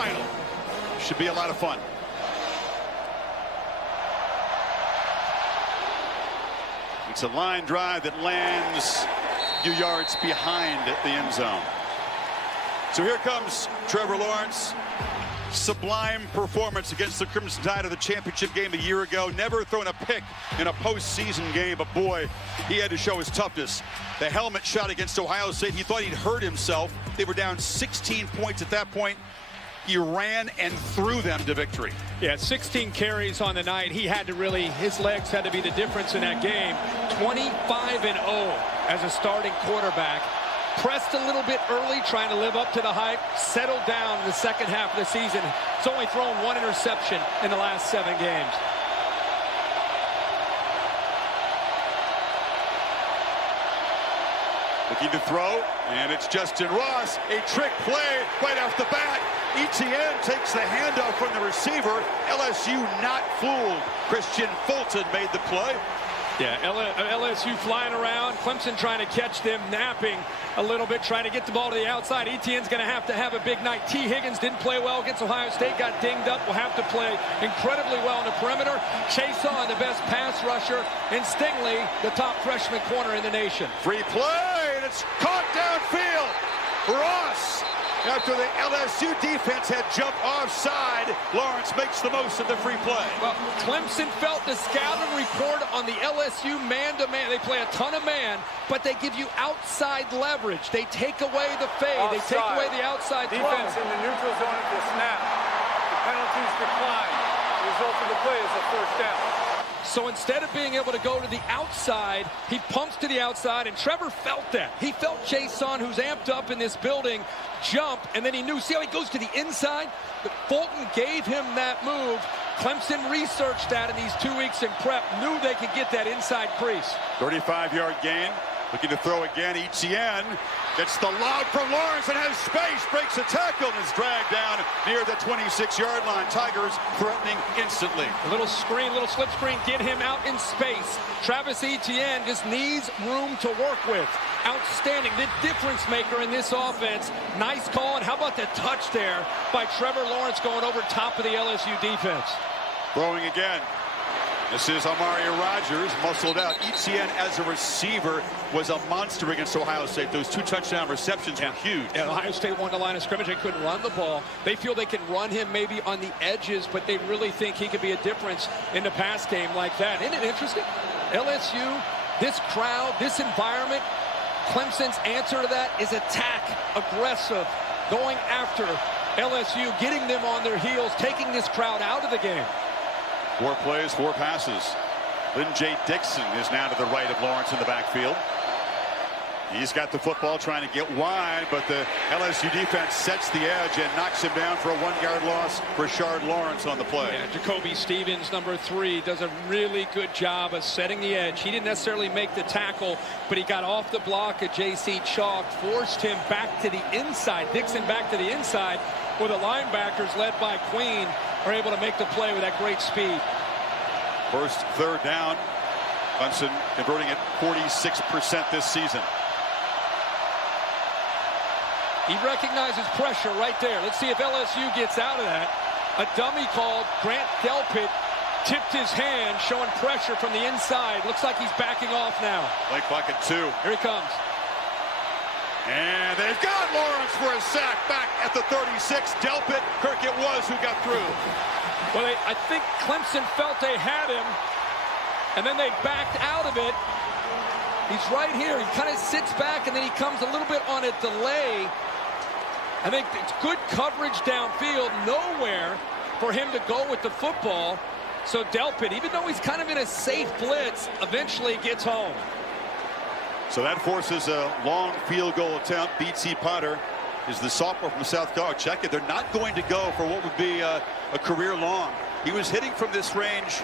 title. Should be a lot of fun. It's a line drive that lands a few yards behind the end zone. So here comes Trevor Lawrence. Sublime performance against the Crimson Tide of the championship game a year ago. Never thrown a pick in a postseason game, but boy, he had to show his toughness. The helmet shot against Ohio State, he thought he'd hurt himself. They were down 16 points at that point. He ran and threw them to victory. Yeah, 16 carries on the night. He had to really, his legs had to be the difference in that game. 25-0 as a starting quarterback. Pressed a little bit early, trying to live up to the hype. Settled down in the second half of the season. He's only thrown one interception in the last 7 games. Looking to throw, and it's Justin Ross. A trick play right off the bat. Etienne takes the handoff from the receiver. LSU not fooled. Christian Fulton made the play. Yeah, LSU flying around. Clemson trying to catch them, napping a little bit, trying to get the ball to the outside. Etienne's going to have a big night. T. Higgins didn't play well against Ohio State, got dinged up, will have to play incredibly well on the perimeter. Chason, the best pass rusher, and Stingley, the top freshman corner in the nation. Free play, and it's caught downfield. Ross, after the LSU defense had jumped offside, Lawrence makes the most of the free play. Well, Clemson felt the scouting report on the LSU man-to-man. They play a ton of man, but they give you outside leverage. They take away the fade. Offside. They take away the outside defense throw. In the neutral zone at the snap. The penalties decline. The result of the play is a first down. So instead of being able to go to the outside, he pumps to the outside, and Trevor felt that. He felt Chason, who's amped up in this building, jump, and then he knew, see how he goes to the inside? But Fulton gave him that move. Clemson researched that in these 2 weeks in prep, knew they could get that inside crease. 35-yard gain, looking to throw again. Etienne gets the lob from Lawrence and has space, breaks a tackle, and is dragged down near the 26-yard line. Tigers threatening instantly. A little screen, little slip screen, get him out in space. Travis Etienne just needs room to work with. Outstanding, the difference maker in this offense. Nice call, and how about the touch there by Trevor Lawrence going over top of the LSU defense. Throwing again. This is Amari Rodgers, muscled out. Etienne, as a receiver, was a monster against Ohio State. Those 2 touchdown receptions were huge. And Ohio State won the line of scrimmage. They couldn't run the ball. They feel they can run him maybe on the edges, but they really think he could be a difference in the pass game like that. Isn't it interesting? LSU, this crowd, this environment, Clemson's answer to that is attack, aggressive, going after LSU, getting them on their heels, taking this crowd out of the game. 4 plays, 4 passes. Lynn J. Dixon is now to the right of Lawrence in the backfield. He's got the football trying to get wide, but the LSU defense sets the edge and knocks him down for a 1-yard loss. Rashard Lawrence on the play. Yeah, Jacoby Stevens, number 3, does a really good job of setting the edge. He didn't necessarily make the tackle, but he got off the block of J.C. Chalk, forced him back to the inside. Dixon back to the inside, where the linebackers, led by Queen, are able to make the play with that great speed. First 3rd down. Clemson converting at 46% this season. He recognizes pressure right there. Let's see if LSU gets out of that. A dummy called. Grant Delpit tipped his hand, showing pressure from the inside. Looks like he's backing off now. Lake Bucket 2. Here he comes. And they've got Lawrence for a sack back at the 36. Delpit, Kirk it was who got through. Well, I think Clemson felt they had him, and then they backed out of it. He's right here. He kind of sits back, and then he comes a little bit on a delay. I think it's good coverage downfield. Nowhere for him to go with the football. So Delpit, even though he's kind of in a safe blitz, eventually gets home. So that forces a long field goal attempt. BT Potter is the sophomore from South Carolina. Check it. They're not going to go for what would be a career long. He was hitting from this range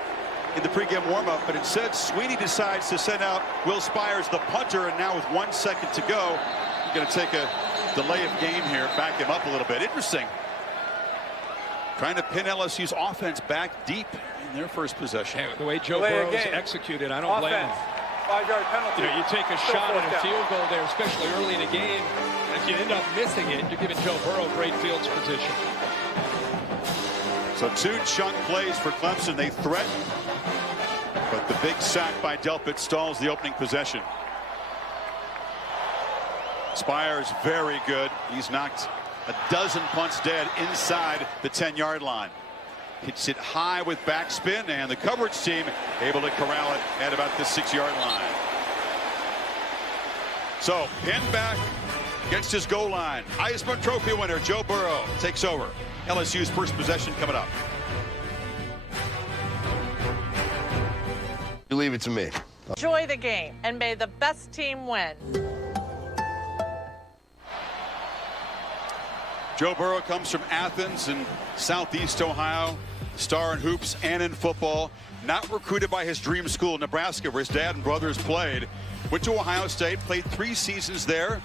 in the pregame warm-up, but instead Sweeney decides to send out Will Spires, the punter, and now with 1 second to go, he's going to take a delay of game here, back him up a little bit. Interesting. Trying to pin LSU's offense back deep in their first possession. Hey, the way Joe Burrow's executed, I don't blame him. 5-yard penalty. You take a shot at a field goal there, especially early in the game. If you end up missing it, you're giving Joe Burrow great field position. So 2 chunk plays for Clemson. They threaten, but the big sack by Delpit stalls the opening possession. Spires very good. He's knocked a dozen punts dead inside the 10-yard line. Hits it high with backspin, and the coverage team able to corral it at about the 6-yard line. So pinned back against his goal line. Heisman Trophy winner Joe Burrow takes over. LSU's first possession coming up. You leave it to me. Enjoy the game, and may the best team win. Joe Burrow comes from Athens in Southeast Ohio, star in hoops and in football. Not recruited by his dream school, Nebraska, where his dad and brothers played. Went to Ohio State, played 3 seasons there.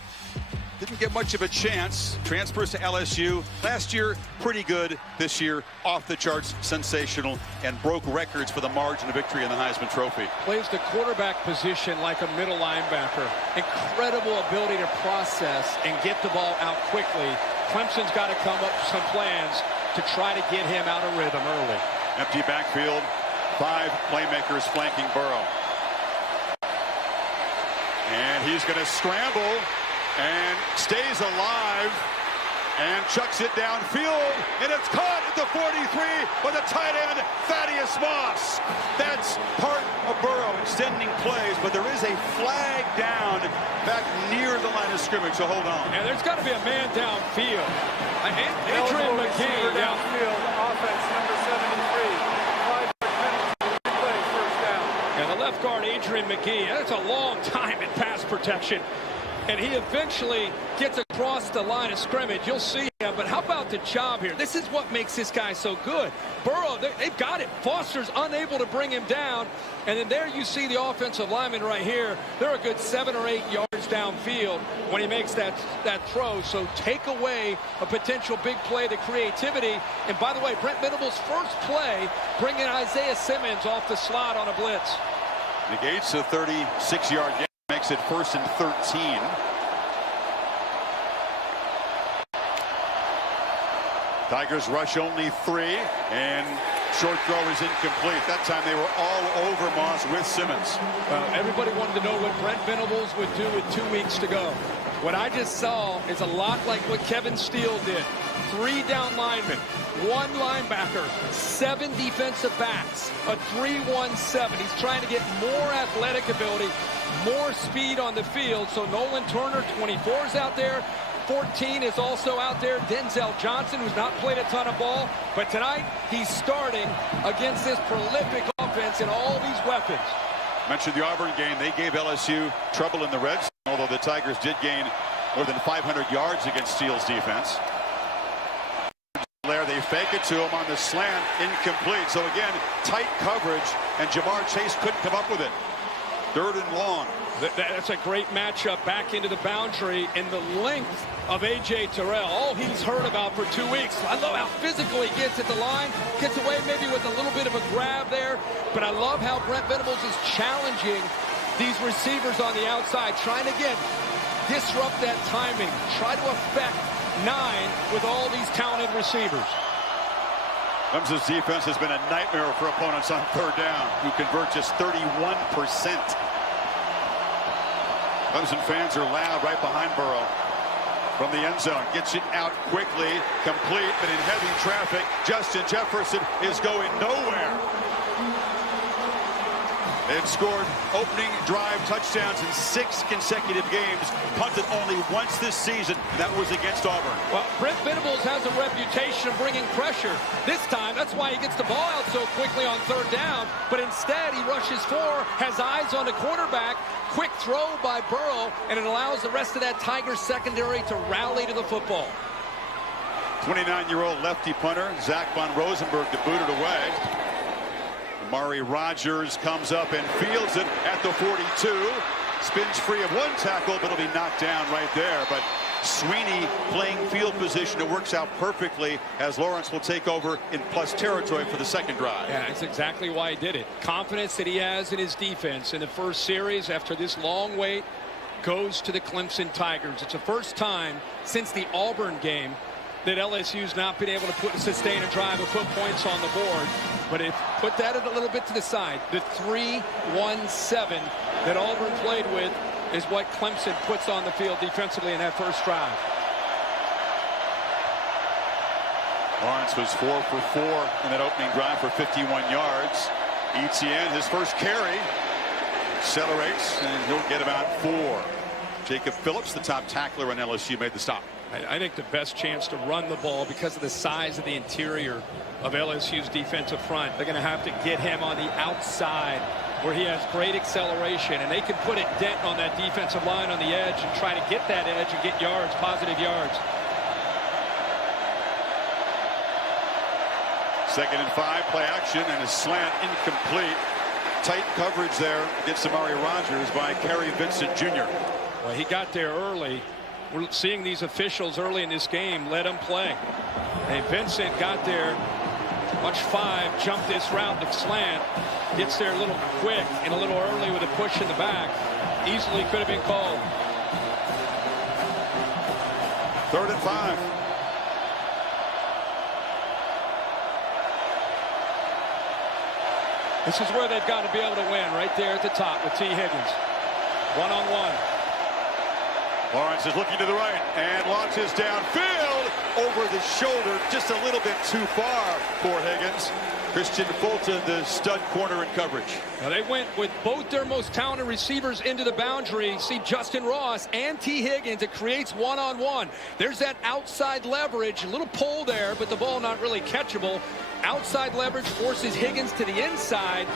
Didn't get much of a chance. Transfers to LSU. Last year, pretty good. This year, off the charts, sensational, and broke records for the margin of victory in the Heisman Trophy. Plays the quarterback position like a middle linebacker. Incredible ability to process and get the ball out quickly. Clemson's got to come up with some plans to try to get him out of rhythm early. Empty backfield. 5 playmakers flanking Burrow. And he's going to scramble and stays alive and chucks it downfield, and it's caught at the 43 by the tight end Thaddeus Moss. That's part of Burrow extending plays, but there is a flag down back near the line of scrimmage, so hold on. And there's got to be a man downfield. Adrian McGee downfield, offense number 73. 5 penalty, play, first down. And the left guard Adrian McGee, that's a long time in pass protection. And he eventually gets across the line of scrimmage. You'll see him, but how about the job here? This is what makes this guy so good. Burrow, they've got it. Foster's unable to bring him down. And then there you see the offensive lineman right here. They're a good 7 or 8 yards downfield when he makes that throw. So take away a potential big play, the creativity. And by the way, Brent Venables' first play, bringing Isaiah Simmons off the slot on a blitz. Negates a 36-yard gain. Makes it 1st and 13. Tigers rush only 3, and short throw is incomplete. That time they were all over Moss with Simmons. Well, everybody wanted to know what Brent Venables would do with 2 weeks to go. What I just saw is a lot like what Kevin Steele did. 3 down linemen, 1 linebacker, 7 defensive backs, a 3-1-7. He's trying to get more athletic ability, more speed on the field. So Nolan Turner, 24, is out there. 14 is also out there. Denzel Johnson, who's not played a ton of ball. But tonight, he's starting against this prolific offense and all these weapons. Mentioned the Auburn game. They gave LSU trouble in the red zone, although the Tigers did gain more than 500 yards against Steele's defense. There, they fake it to him on the slant, incomplete. So again, tight coverage, and Jamar Chase couldn't come up with it. 3rd and long. That's a great matchup back into the boundary, and the length of A.J. Terrell, all he's heard about for 2 weeks. I love how physical he gets at the line, gets away maybe with a little bit of a grab there, but I love how Brent Venables is challenging these receivers on the outside, trying to, again, disrupt that timing, try to affect 9 with all these talented receivers. Clemson's defense has been a nightmare for opponents on 3rd down, who convert just 31%. Clemson fans are loud right behind Burrow. From the end zone, gets it out quickly, complete, but in heavy traffic, Justin Jefferson is going nowhere. They've scored opening drive touchdowns in 6 consecutive games, punted only once this season, and that was against Auburn. Well, Brent Venables has a reputation of bringing pressure. This time, that's why he gets the ball out so quickly on 3rd down, but instead he rushes 4, has eyes on the quarterback, quick throw by Burrow, and it allows the rest of that Tigers secondary to rally to the football. 29-year-old lefty punter, Zach Von Rosenberg, to boot it away. Amari Rogers comes up and fields it at the 42. Spins free of 1 tackle, but it'll be knocked down right there. But Sweeney playing field position. It works out perfectly as Lawrence will take over in plus territory for the 2nd drive. Yeah, that's exactly why he did it. Confidence that he has in his defense in the first series after this long wait goes to the Clemson Tigers. It's the first time since the Auburn game that LSU's not been able to sustain a drive or put points on the board. But if put that a little bit to the side, the 3-1-7 that Auburn played with is what Clemson puts on the field defensively in that first drive. Lawrence was 4 for 4 in that opening drive for 51 yards. Etienne, his first carry, accelerates, and he'll get about 4. Jacob Phillips, the top tackler on LSU, made the stop. I think the best chance to run the ball because of the size of the interior of LSU's defensive front. They're going to have to get him on the outside where he has great acceleration, and they can put a dent on that defensive line on the edge and try to get that edge and get yards, positive yards. 2nd and 5, play action, and a slant incomplete. Tight coverage there against Amari Rogers by Kerry Vincent Jr. Well, he got there early. We're seeing these officials early in this game let him play. Hey, Vincent got there, watch 5, jumped this route, the slant, gets there a little quick and a little early with a push in the back. Easily could have been called. 3rd and 5. This is where they've got to be able to win, right there at the top with T. Higgins. One-on-one. Lawrence is looking to the right and launches downfield over the shoulder, just a little bit too far for Higgins. Christian Fulton, the stud corner in coverage. Now they went with both their most talented receivers into the boundary. See Justin Ross and T. Higgins. It creates one-on-one. There's that outside leverage, a little pull there, but the ball not really catchable. Outside leverage forces Higgins to the inside.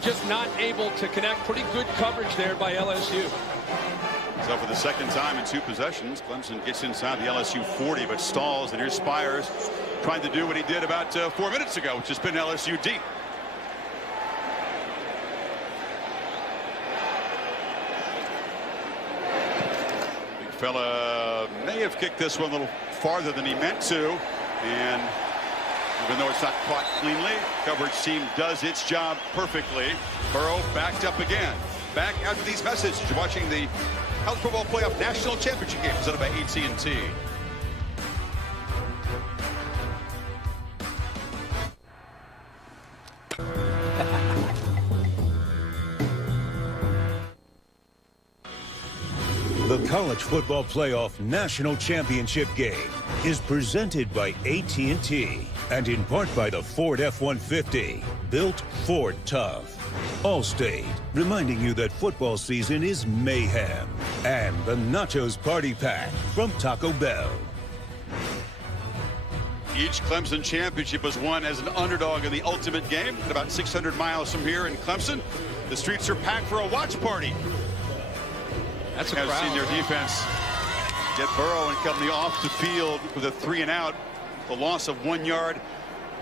Just not able to connect. Pretty good coverage there by LSU. So for the 2nd time in 2 possessions, Clemson gets inside the LSU 40, but stalls, and here's Spires trying to do what he did about 4 minutes ago, which has been LSU deep. Big fella may have kicked this one a little farther than he meant to, and even though it's not caught cleanly, coverage team does its job perfectly. Burrow backed up again. Back after these messages. You're watching the College Football Playoff National Championship game presented by AT&T. The College Football Playoff National Championship game is presented by AT&T and in part by the Ford F-150, built Ford tough. Allstate, reminding you that football season is mayhem. And the Nachos Party Pack from Taco Bell. Each Clemson championship was won as an underdog in the ultimate game. At about 600 miles from here in Clemson, the streets are packed for a watch party. That's a crowd. I've seen their defense get Burrow and company off the field with a 3-and-out. The loss of 1 yard.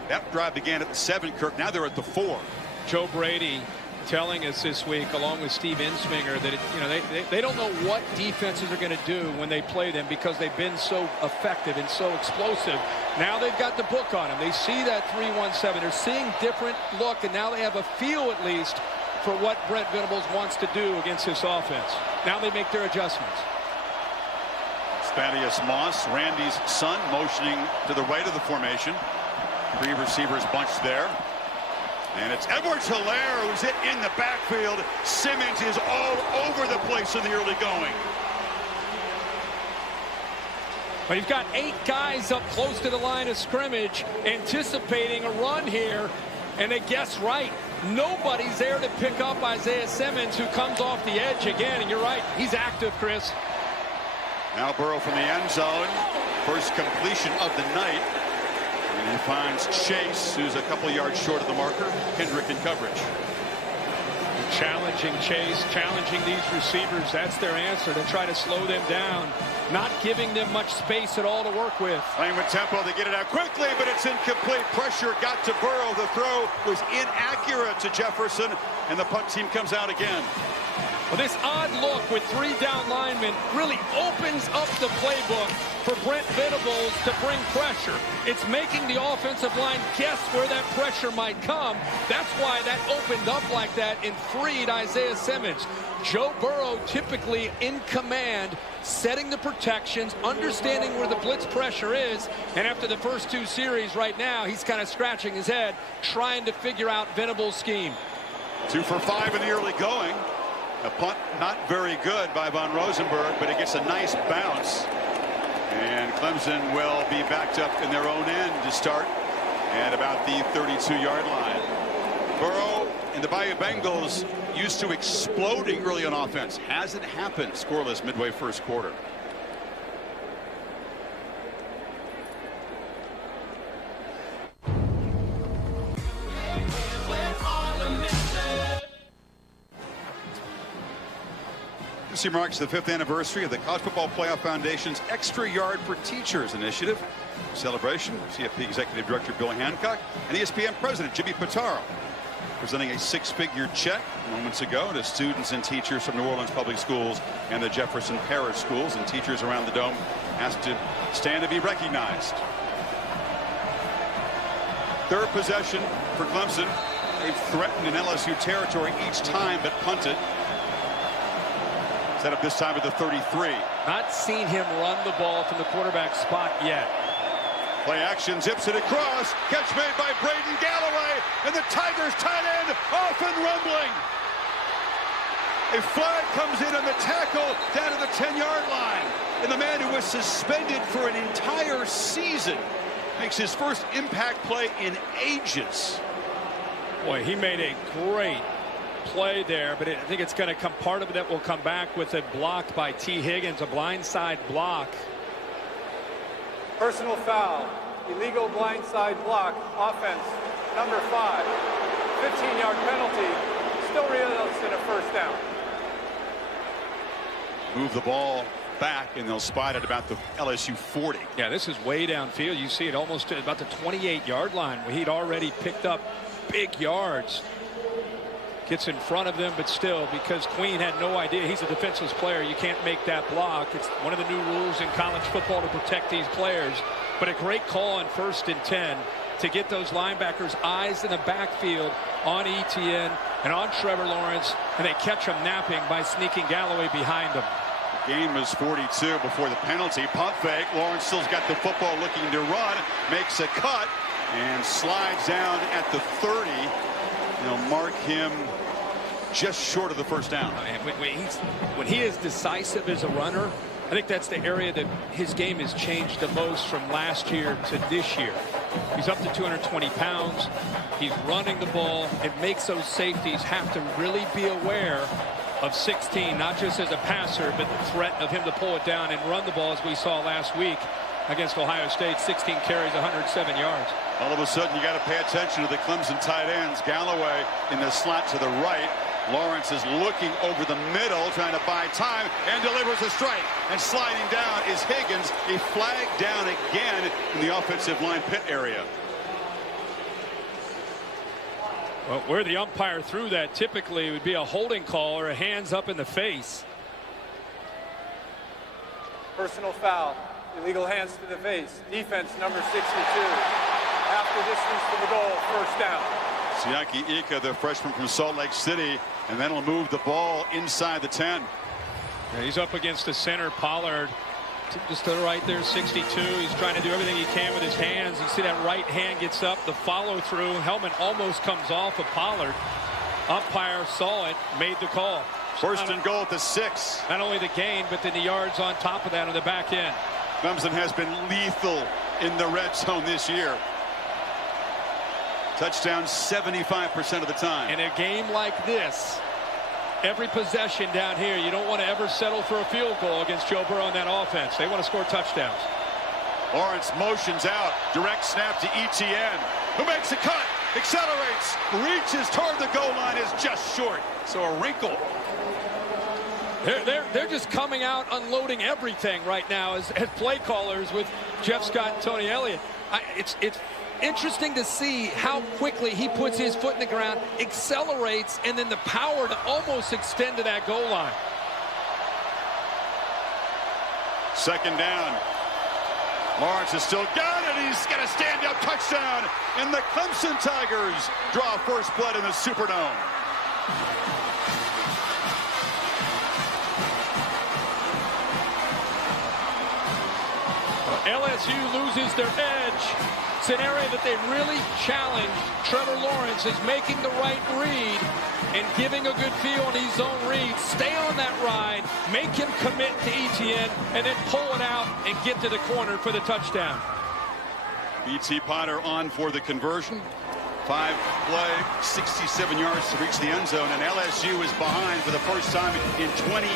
That drive began at the 7, Kirk. Now they're at the 4. Joe Brady telling us this week, along with Steve Insminger, that they don't know what defenses are going to do when they play them because they've been so effective and so explosive. Now they've got the book on them. They see that 3-1-7. They're seeing different look, and now they have a feel at least for what Brent Venables wants to do against this offense. Now they make their adjustments. Thaddeus Moss, Randy's son, motioning to the right of the formation. 3 receivers bunched there. And it's Edwards-Helaire who's hit in the backfield. Simmons is all over the place in the early going. But you've got 8 guys up close to the line of scrimmage anticipating a run here, and they guess right. Nobody's there to pick up Isaiah Simmons, who comes off the edge again. And you're right, he's active, Chris. Now Burrow from the end zone. First completion of the night. And he finds Chase, who's a couple yards short of the marker. Kendrick in coverage. Challenging Chase, challenging these receivers. That's their answer, to try to slow them down. Not giving them much space at all to work with. Playing with tempo, they get it out quickly, but it's incomplete. Pressure got to Burrow. The throw was inaccurate to Jefferson, and the punt team comes out again. Well, this odd look with 3 down linemen really opens up the playbook for Brent Venables to bring pressure. It's making the offensive line guess where that pressure might come. That's why that opened up like that and freed Isaiah Simmons. Joe Burrow typically in command, setting the protections, understanding where the blitz pressure is, and after the first 2 series right now, he's kind of scratching his head, trying to figure out Venable's scheme. 2 for 5 in the early going. A punt not very good by Von Rosenberg, but it gets a nice bounce. And Clemson will be backed up in their own end to start at about the 32-yard line. Burrow and the Bayou Bengals used to exploding early on offense. Hasn't happened scoreless midway first quarter. This year marks the 5th anniversary of the College Football Playoff Foundation's Extra Yard for Teachers initiative. Celebration, CFP Executive Director Bill Hancock and ESPN President Jimmy Pitaro presenting a 6-figure check moments ago to students and teachers from New Orleans Public Schools and the Jefferson Parish Schools, and teachers around the dome asked to stand to be recognized. 3rd possession for Clemson. They've threatened in LSU territory each time but punted. Set up this time at the 33. Not seen him run the ball from the quarterback spot yet. Play action, zips it across. Catch made by Braden Galloway, and the Tigers tight end off and rumbling. A flag comes in on the tackle down to the 10-yard line. And the man who was suspended for an entire season makes his first impact play in ages. Boy, he made a great play there, but I think it's going to come, part of it will come back with a block by T. Higgins, a blindside block. Personal foul, illegal blindside block, offense, number 5. 15-yard penalty, still results in a first down. Move the ball back, and they'll spot it about the LSU 40. Yeah, this is way downfield. You see it almost at about the 28-yard line where he'd already picked up big yards. Gets in front of them, but still, because Queen had no idea he's a defenseless player, you can't make that block. It's one of the new rules in college football to protect these players. But a great call on 1st and 10 to get those linebackers' eyes in the backfield on Etienne and on Trevor Lawrence, and they catch him napping by sneaking Galloway behind them. The game was 42 before the penalty. Punt fake. Lawrence still's got the football looking to run, makes a cut, and slides down at the 30. They'll mark him just short of the first down. When he is decisive as a runner, I think that's the area that his game has changed the most from last year to this year. He's up to 220 pounds. He's running the ball. It makes those safeties have to really be aware of 16, not just as a passer, but the threat of him to pull it down and run the ball, as we saw last week against Ohio State. 16 carries, 107 yards. All of a sudden, you got to pay attention to the Clemson tight ends. Galloway in the slot to the right. Lawrence is looking over the middle, trying to buy time, and delivers a strike. And sliding down is Higgins. A flag down again in the offensive line pit area. Well, where the umpire threw that typically would be a holding call or a hands up in the face. Personal foul, illegal hands to the face. Defense, number 62. Half the distance to the goal, first down. Siaki Ika, the freshman from Salt Lake City, and then he'll move the ball inside the 10. Yeah, he's up against the center, Pollard. Just to the right there, 62. He's trying to do everything he can with his hands. You see that right hand gets up, the follow through. Helmet almost comes off of Pollard. Umpire saw it, made the call. First and goal at the 6. Not only the gain, but then the yards on top of that on the back end. Clemson has been lethal in the red zone this year. Touchdown 75% of the time. In a game like this, every possession down here, you don't want to ever settle for a field goal against Joe Burrow on that offense. They want to score touchdowns. Lawrence motions out. Direct snap to Etienne, who makes a cut, accelerates, reaches toward the goal line, is just short. So a wrinkle. They're just coming out unloading everything right now as play callers with Jeff Scott and Tony Elliott. It's interesting to see how quickly he puts his foot in the ground, accelerates, and then the power to almost extend to that goal line. Second down. Lawrence has still got it. He's got a stand-up touchdown. And the Clemson Tigers draw first blood in the Superdome. LSU loses their edge. It's an area that they really challenge. Trevor Lawrence is making the right read and giving a good feel on these zone reads. Stay on that ride, make him commit to Etienne, and then pull it out and get to the corner for the touchdown. B.T. Potter on for the conversion. 5-play, 67 yards to reach the end zone, and LSU is behind for the first time in 25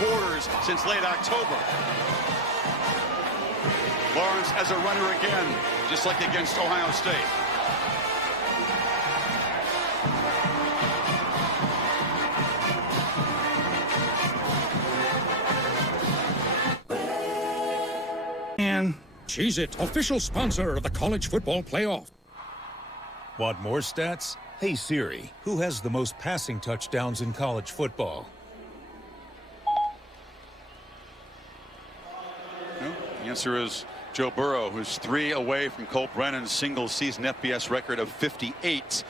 quarters since late October. Lawrence as a runner again, just like against Ohio State. And Cheez-It, official sponsor of the college football playoff. Want more stats? Hey Siri, who has the most passing touchdowns in college football? Well, the answer is Joe Burrow, who's 3 away from Colt Brennan's single-season FBS record of 58.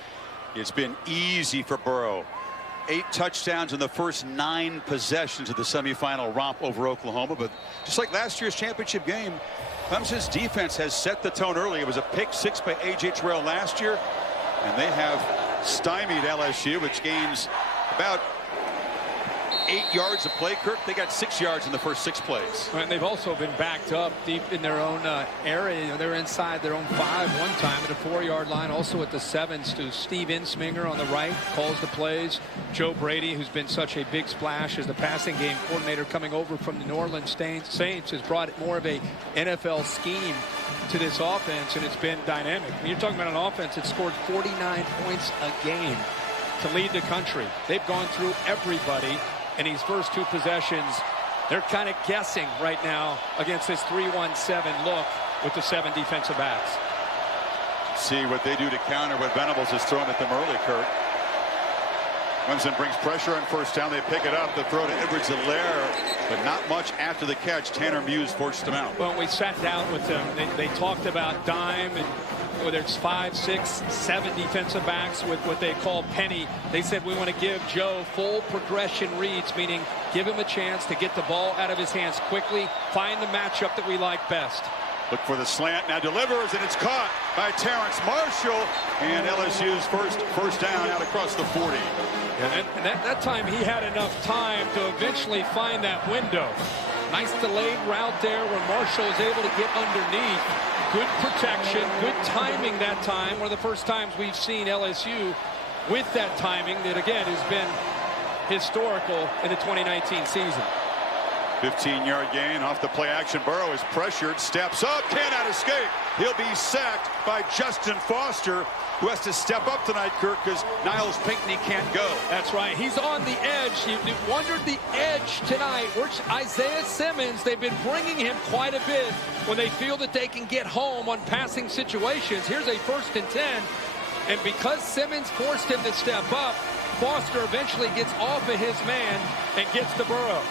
It's been easy for Burrow. 8 touchdowns in the first 9 possessions of the semifinal romp over Oklahoma. But just like last year's championship game, Clemson's defense has set the tone early. It was a pick 6 by A.J. Terrell last year, and they have stymied LSU, which gains about 8 yards of play. Kirk, they got 6 yards in the first 6 plays. And they've also been backed up deep in their own area. You know, they're inside their own 5 one time at a 4-yard line. Also at the 7s to Steve Insminger on the right, calls the plays. Joe Brady, who's been such a big splash as the passing game coordinator coming over from the New Orleans Saints, has brought more of a NFL scheme to this offense, and it's been dynamic. When you're talking about an offense that scored 49 points a game to lead the country. They've gone through everybody. In these first 2 possessions, they're kind of guessing right now against this 3-1-7 look with the 7 defensive backs. See what they do to counter what Venables has thrown at them early, Kurt. Clemson brings pressure on first down. They pick it up. The throw to Edwards-Helaire, but not much after the catch. Tanner Muse forced them out. Well, we sat down with them. They talked about dime and whether it's 5, 6, 7 defensive backs with what they call penny. They said we want to give Joe full progression reads, meaning give him a chance to get the ball out of his hands quickly, find the matchup that we like best. Look for the slant, now delivers, and it's caught by Terrence Marshall, and LSU's first down out across the 40. And that time he had enough time to eventually find that window. Nice delayed route there where Marshall is able to get underneath. Good protection, good timing that time. One of the first times we've seen LSU with that timing that, again, has been historical in the 2019 season. 15-yard gain off the play action. Burrow is pressured, steps up, cannot escape. He'll be sacked by Justin Foster, who has to step up tonight, Kirk, because Niles Pinckney can't go. That's right. He's on the edge. You wondered the edge tonight. Isaiah Simmons, they've been bringing him quite a bit when they feel that they can get home on passing situations. Here's a 1st and 10. And because Simmons forced him to step up, Foster eventually gets off of his man and gets to Burrow.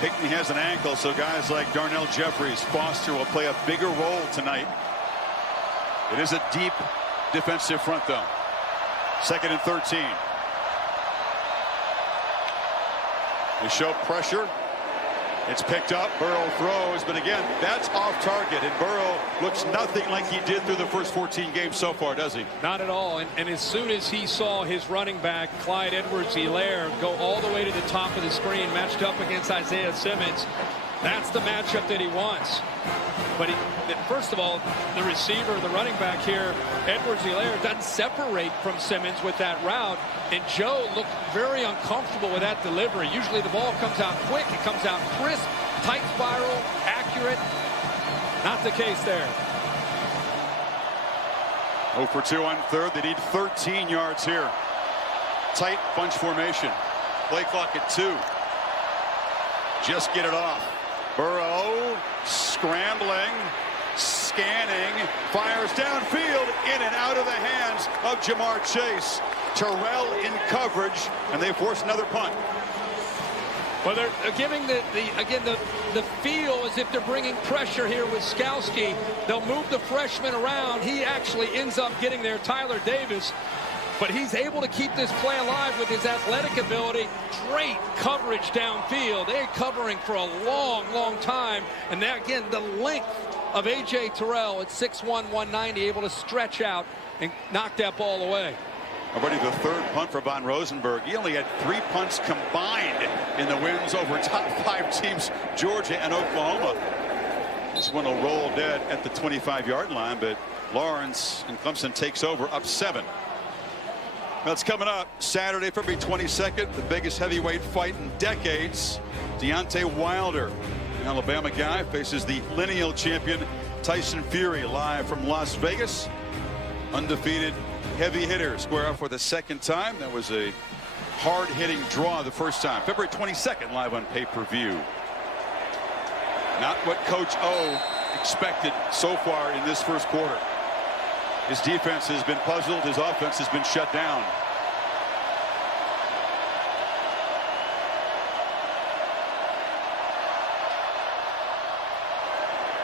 Pinckney has an ankle, so guys like Darnell Jeffries, Foster will play a bigger role tonight. It is a deep defensive front, though. 2nd and 13. They show pressure. It's picked up. Burrow throws, but again, that's off target. And Burrow looks nothing like he did through the first 14 games so far, does he? Not at all. And as soon as he saw his running back, Clyde Edwards-Helaire, go all the way to the top of the screen, matched up against Isaiah Simmons, that's the matchup that he wants. But first of all, the receiver, the running back here, Edwards-Helaire, doesn't separate from Simmons with that route. And Joe looked very uncomfortable with that delivery. Usually the ball comes out quick. It comes out crisp, tight spiral, accurate. Not the case there. 0 for 2 on 3rd. They need 13 yards here. Tight bunch formation. Play clock at 2. Just get it off. Burrow scrambling, scanning, fires downfield, in and out of the hands of Jamar Chase. Terrell in coverage, and they force another punt. Well, they're giving the feel as if they're bringing pressure here with Skowski. They'll move the freshman around. He actually ends up getting there. Tyler Davis But he's able to keep this play alive with his athletic ability. Great coverage downfield. They're covering for a long, long time. And now, again, the length of A.J. Terrell at 6'1", 190, able to stretch out and knock that ball away. Already the third punt for Von Rosenberg. He only had 3 punts combined in the wins over top 5 teams, Georgia and Oklahoma. This one will roll dead at the 25-yard line, but Lawrence and Clemson takes over up 7. Well, it's coming up Saturday, February 22nd, the biggest heavyweight fight in decades. Deontay Wilder, an Alabama guy, faces the lineal champion Tyson Fury, live from Las Vegas. Undefeated heavy hitter square off for the second time. That was a hard-hitting draw the first time. February 22nd, live on pay-per-view. Not what Coach O expected so far in this first quarter. His defense has been puzzled. His offense has been shut down.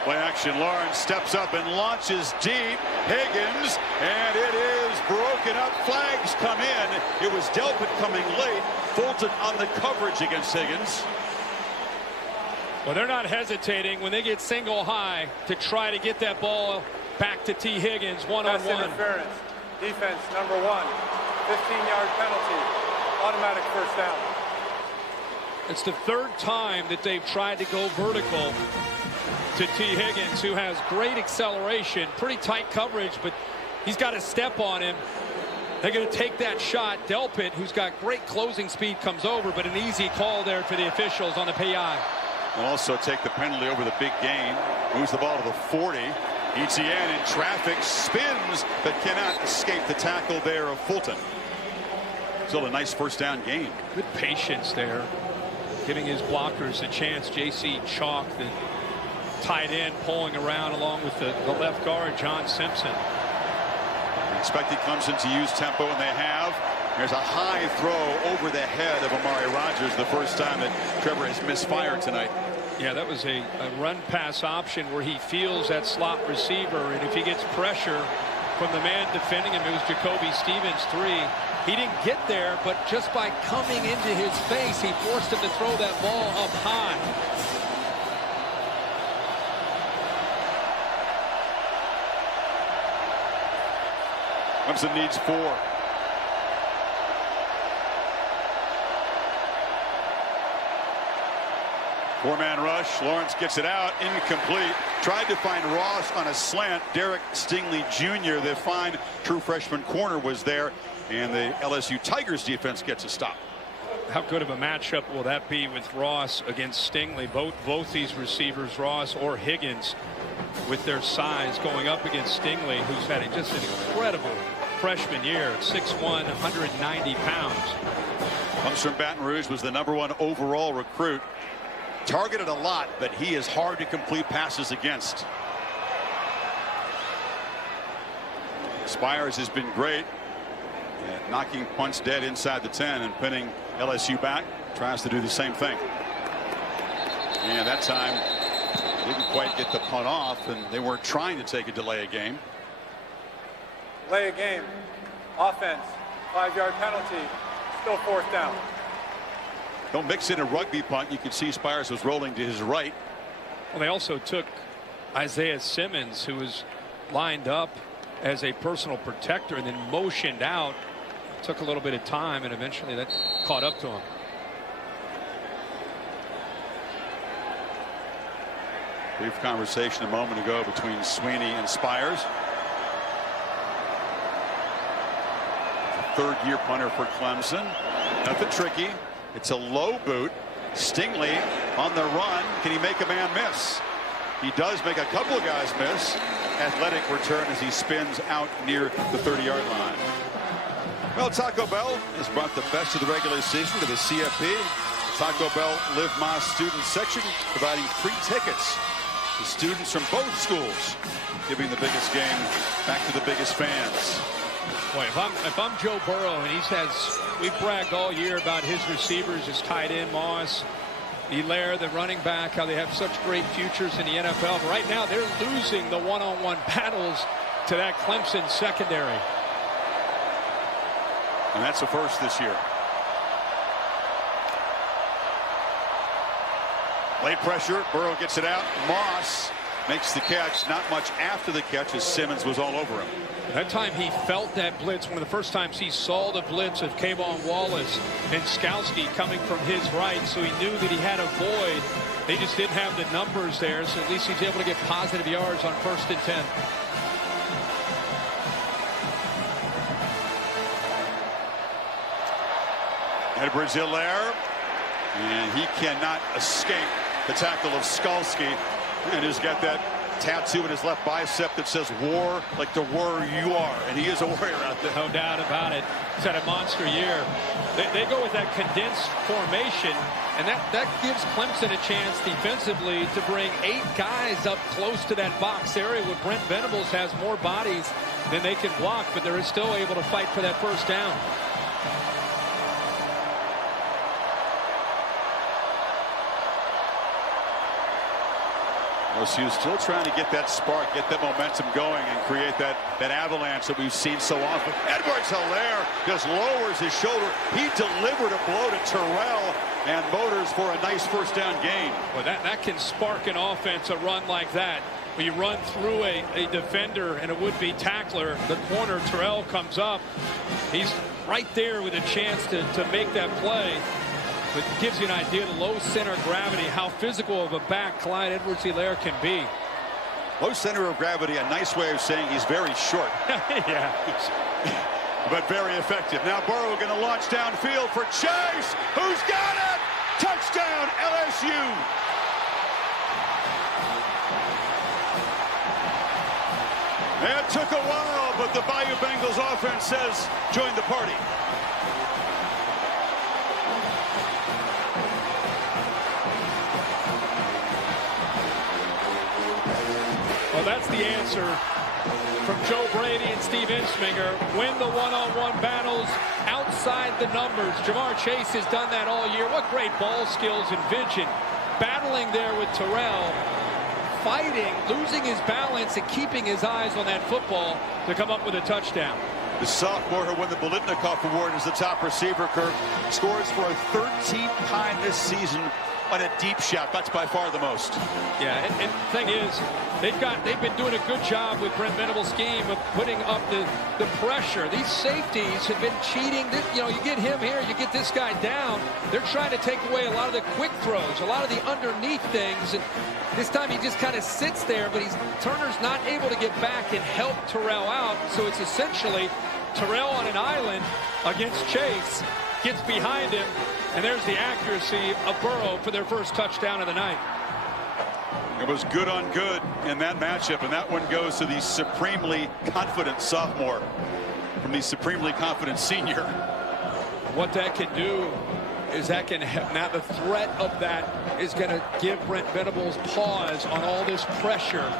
Play action. Lawrence steps up and launches deep. Higgins, and it is broken up. Flags come in. It was Delpit coming late. Fulton on the coverage against Higgins. Well, they're not hesitating when they get single high to try to get that ball back to T. Higgins one-on-one. Pass interference. Defense number 1. 15-yard penalty. Automatic first down. It's the third time that they've tried to go vertical to T. Higgins, who has great acceleration, pretty tight coverage, but he's got a step on him. They're going to take that shot. Delpit, who's got great closing speed, comes over, but an easy call there for the officials on the PI. Will also take the penalty over the big gain. Moves the ball to the 40. Etienne in traffic, spins, but cannot escape the tackle there of Fulton. Still a nice first down gain. Good patience there, giving his blockers a chance. J.C. Chalk, the tight end, pulling around along with the left guard, John Simpson. Expecting Clemson to use tempo, and they have. There's a high throw over the head of Amari Rodgers, the first time that Trevor has misfired tonight. Yeah, that was a run-pass option where he feels that slot receiver, and if he gets pressure from the man defending him, it was Jacoby Stevens 3. He didn't get there, but just by coming into his face, he forced him to throw that ball up high. Clemson needs 4. Four-man rush. Lawrence gets it out. Incomplete. Tried to find Ross on a slant. Derek Stingley Jr., the fine true freshman corner, was there. And the LSU Tigers defense gets a stop. How good of a matchup will that be with Ross against Stingley? Both these receivers, Ross or Higgins, with their size going up against Stingley, who's had just an incredible freshman year at 6'1", 190 pounds. Comes from Baton Rouge, was the #1 overall recruit. Targeted a lot, but he is hard to complete passes against. Spires has been great at knocking punts dead inside the 10 and pinning LSU back. Tries to do the same thing. And that time didn't quite get the punt off, and they weren't trying to take a delay of game. Delay of game. Offense. 5-yard penalty. Still fourth down. Don't mix in a rugby punt. You can see Spires was rolling to his right. Well, they also took Isaiah Simmons, who was lined up as a personal protector, and then motioned out. Took a little bit of time, and eventually that caught up to him. Brief conversation a moment ago between Sweeney and Spires. Third-year punter for Clemson. Nothing tricky. It's a low boot. Stingley on the run. Can he make a man miss? He does make a couple of guys miss. Athletic return as he spins out near the 30-yard line. Well, Taco Bell has brought the best of the regular season to the CFP. Taco Bell Live Más student section, providing free tickets to students from both schools, giving the biggest game back to the biggest fans. Boy, if I'm Joe Burrow, and we've bragged all year about his receivers, his tight end Moss, Hilaire, the running back, how they have such great futures in the NFL. But right now, they're losing the one-on-one battles to that Clemson secondary. And that's a first this year. Late pressure. Burrow gets it out. Moss makes the catch. Not much after the catch as Simmons was all over him. That time he felt that blitz. One of the first times he saw the blitz of Kayvon Wallace and Skowski coming from his right, so he knew that he had a void. They just didn't have the numbers there, so at least he's able to get positive yards on 1st and 10. Edwards-Helaire, and he cannot escape the tackle of Skowski, and he's got that tattoo in his left bicep that says war like the warrior you are, and he is a warrior out there. No doubt about it. He's had a monster year. They go with that condensed formation, and that gives Clemson a chance defensively to bring 8 guys up close to that box area where Brent Venables has more bodies than they can block, but they're still able to fight for that first down. LSU still trying to get that spark, get that momentum going, and create that avalanche that we've seen so often. Edwards-Helaire just lowers his shoulder. He delivered a blow to Terrell and motors for a nice first down gain. Well, that can spark an offense, a run like that. When you run through a defender and a would-be tackler, the corner, Terrell, comes up. He's right there with a chance to make that play. But it gives you an idea of the low center of gravity, how physical of a back Clyde Edwards-Helaire can be. Low center of gravity, a nice way of saying he's very short. Yeah. But very effective. Now Burrow going to launch downfield for Chase. Who's got it? Touchdown, LSU. It took a while, but the Bayou Bengals offense says join the party. Well, that's the answer from Joe Brady and Steve Ensminger. Win the one-on-one battles outside the numbers. Jamar Chase has done that all year. What great ball skills and vision. Battling there with Terrell. Fighting, losing his balance, and keeping his eyes on that football to come up with a touchdown. The sophomore who won the Bolitnikoff Award as the top receiver, Kirk, scores for a 13th time this season on a deep shot. That's by far the most. Yeah, and the thing is, they've been doing a good job with Brent Venables' scheme of putting up the pressure. These safeties have been cheating. You get him here, you get this guy down. They're trying to take away a lot of the quick throws, a lot of the underneath things, and this time he just kind of sits there, but Turner's not able to get back and help Terrell out. So it's essentially Terrell on an island against Chase, gets behind him, and there's the accuracy of Burrow for their first touchdown of the night. It was good on good in that matchup, and that one goes to the supremely confident sophomore from the supremely confident senior. What that can do is that can now the threat of that is going to give Brent Venables pause on all this pressure,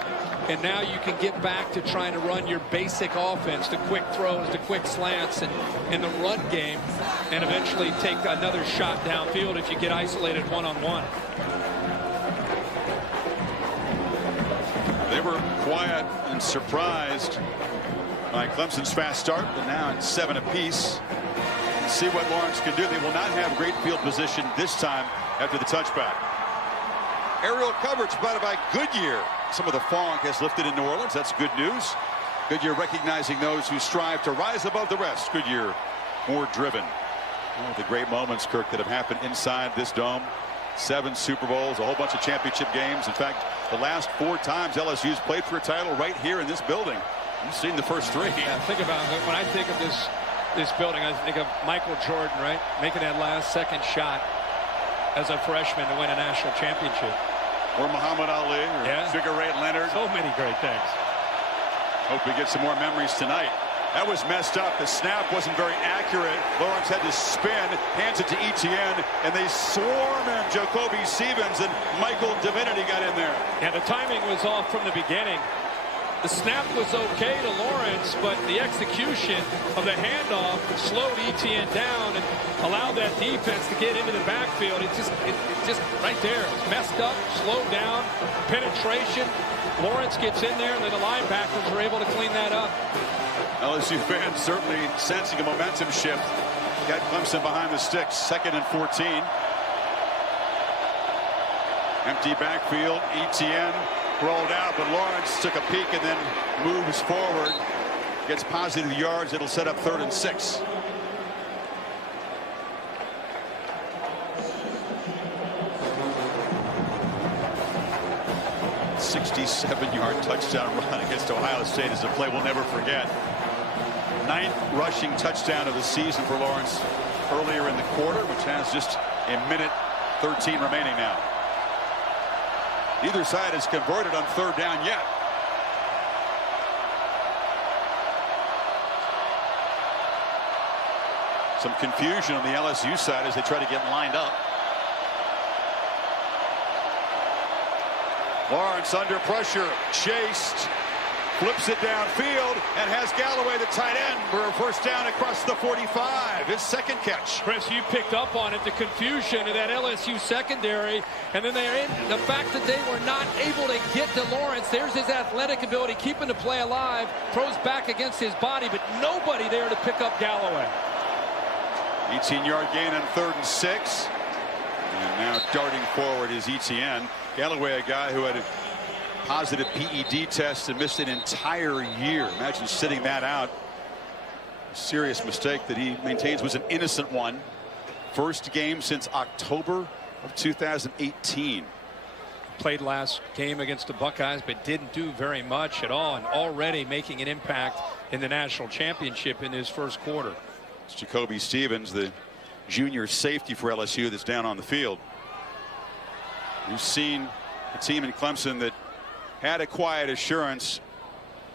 and now you can get back to trying to run your basic offense, the quick throws, the quick slants, and in the run game, and eventually take another shot downfield if you get isolated one-on-one. They were quiet and surprised by Clemson's fast start, but now it's 7 apiece. Let's see what Lawrence can do. They will not have great field position this time after the touchback. Aerial coverage provided by Goodyear. Some of the fog has lifted in New Orleans. That's good news. Goodyear recognizing those who strive to rise above the rest. Goodyear more driven. One of the great moments, Kirk, that have happened inside this dome. 7 Super Bowls, a whole bunch of championship games. In fact, the last 4 times LSU's played for a title right here in this building. You've seen the first 3. Yeah, think about it. When I think of this building, I think of Michael Jordan, right? Making that last second shot as a freshman to win a national championship. Or Muhammad Ali, or Sugar Ray Leonard. So many great things. Hope we get some more memories tonight. That was messed up. The snap wasn't very accurate. Lawrence had to spin, hands it to Etienne, and they swarm him. Jacoby Stevens and Michael Divinity got in there. Yeah, the timing was off from the beginning. The snap was okay to Lawrence, but the execution of the handoff slowed Etienne down and allowed that defense to get into the backfield. It just right there. It's messed up, slowed down, penetration. Lawrence gets in there, and then the linebackers were able to clean that up. LSU fans certainly sensing a momentum shift Got Clemson behind the sticks. 2nd and 14. Empty backfield. Etienne rolled out, but Lawrence took a peek and then moves forward. Gets positive yards. It'll set up 3rd and 6. 67-yard touchdown run against Ohio State is a play we'll never forget. 9th rushing touchdown of the season for Lawrence earlier in the quarter, which has just a minute 13 remaining now. Neither side has converted on 3rd down yet. Some confusion on the LSU side as they try to get lined up. Lawrence under pressure, chased, flips it downfield, and has Galloway, the tight end, for a 1st down across the 45. His 2nd catch. Chris, you picked up on it, the confusion in that LSU secondary, and then the fact that they were not able to get to Lawrence. There's his athletic ability, keeping the play alive, throws back against his body, but nobody there to pick up Galloway. 18-yard gain on 3rd and 6. And now darting forward is Etienne. Galloway, a guy who had a positive PED test and missed an entire year. Imagine sitting that out. A serious mistake that he maintains was an innocent one. 1st game since October of 2018. Played last game against the Buckeyes, but didn't do very much at all, and already making an impact in the national championship in his 1st quarter. It's Jacoby Stevens, the junior safety for LSU, that's down on the field. We've seen a team in Clemson that had a quiet assurance,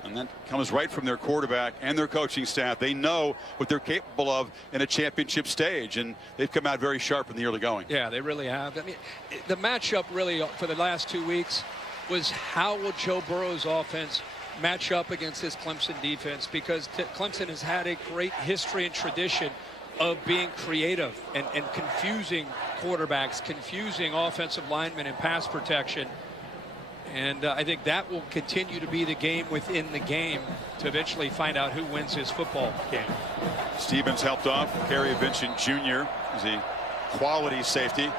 and that comes right from their quarterback and their coaching staff. They know what they're capable of in a championship stage, and they've come out very sharp in the early going. Yeah, they really have. I mean, the matchup really for the last 2 weeks was how will Joe Burrow's offense match up against this Clemson defense, because Clemson has had a great history and tradition of being creative and confusing quarterbacks, confusing offensive linemen and pass protection. And I think that will continue to be the game within the game to eventually find out who wins this football game. Stevens helped off. Kerry Vincent Jr. is a quality safety.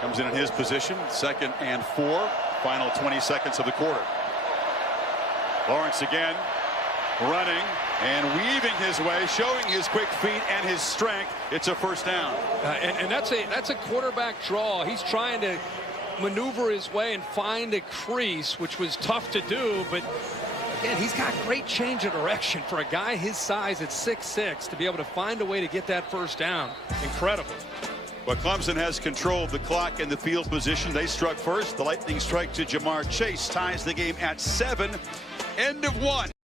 Comes in his position. 2nd and 4. Final 20 seconds of the quarter. Lawrence again running and weaving his way, showing his quick feet and his strength. It's a 1st down. And that's a quarterback draw. He's trying to maneuver his way and find a crease, which was tough to do, but again, he's got great change of direction for a guy his size at 6'6" to be able to find a way to get that 1st down. Incredible. But Clemson has control of the clock and the field position. They struck first. The lightning strike to Jamar Chase ties the game at 7. End of 1.